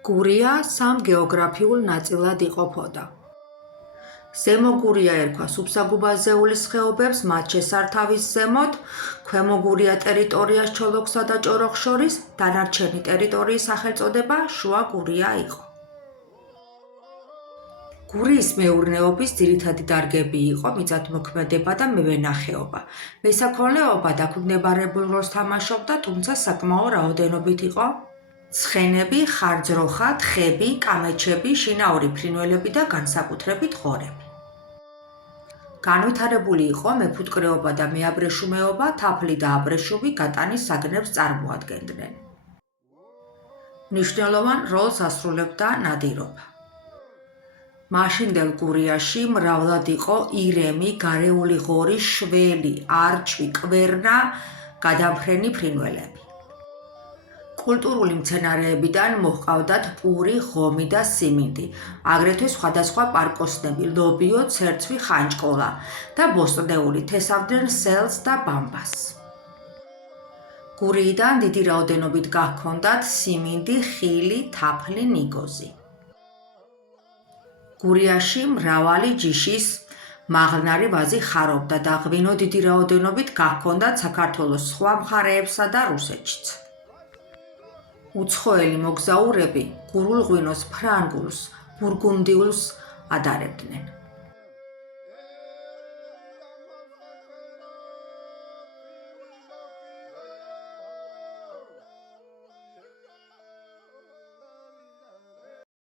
გურია სამ გეოგრაფიულ ნაწილად იყოფოდა. ზემო გურია ერქვა სუბსაგუბაზეულის ხეობებს მათ შესართავის ზემოთ, ქვემო გურია ტერიტორიას ჩოლოქსა და ჭოროხს შორის, დანარჩენი ტერიტორიის სახელწოდება შუა გურია იყო. გურიის მეურნეობის ძირითადი დარგები იყო მიწათმოქმედება და მევენახეობა. მესაქონლეობა დაქვემდებარებულ როლს თამაშობდა, თუმცა საკმაო რაოდენობით იყო ცხენები, ხარჯროხა, თხები, კამეჩები, შინაური ფრინველები და განსაკუთრებით ღორები. განვითარებული იყო მეფუტკრეობა და მეაბრეშუმეობა, თაფლი და აბრეშუმი გატანის საგნებს წარმოადგენდნენ. მნიშვნელოვან როლს ასრულებდა ნადირობა. მაშინდელ გურიაში მრავლად იყო ირემი, გარეული ღორი, შველი, არჩვი, კვერნა, გადამფრენი ფრინველები. კულტურული მცენარეებიდან მოჰყავდათ პური, ღომი და სიმინდი, აგრეთვე სხვადასხვა პარკოსნები, ლობიო, ცერცვი, ხანჭკოლა და ბოსტნეული თესავდნენ სელს და ბამბას. გურიიდან დიდი რაოდენობით გაჰქონდათ სიმინდი, ხილი, თაფლი, ნიგოზი. გურიაში მრავალი ჯიშის მაღლნარი ვაზი ხარობდა და ღვინო დიდი რაოდენობით გაჰქონდათ საქართველოს სხვა მხარეებსა და რუსეთშიც. უცხოელი მოგზაურები გურულ ღვინოს ფრანგულს, ბურგუნდიულს ადარებდნენ.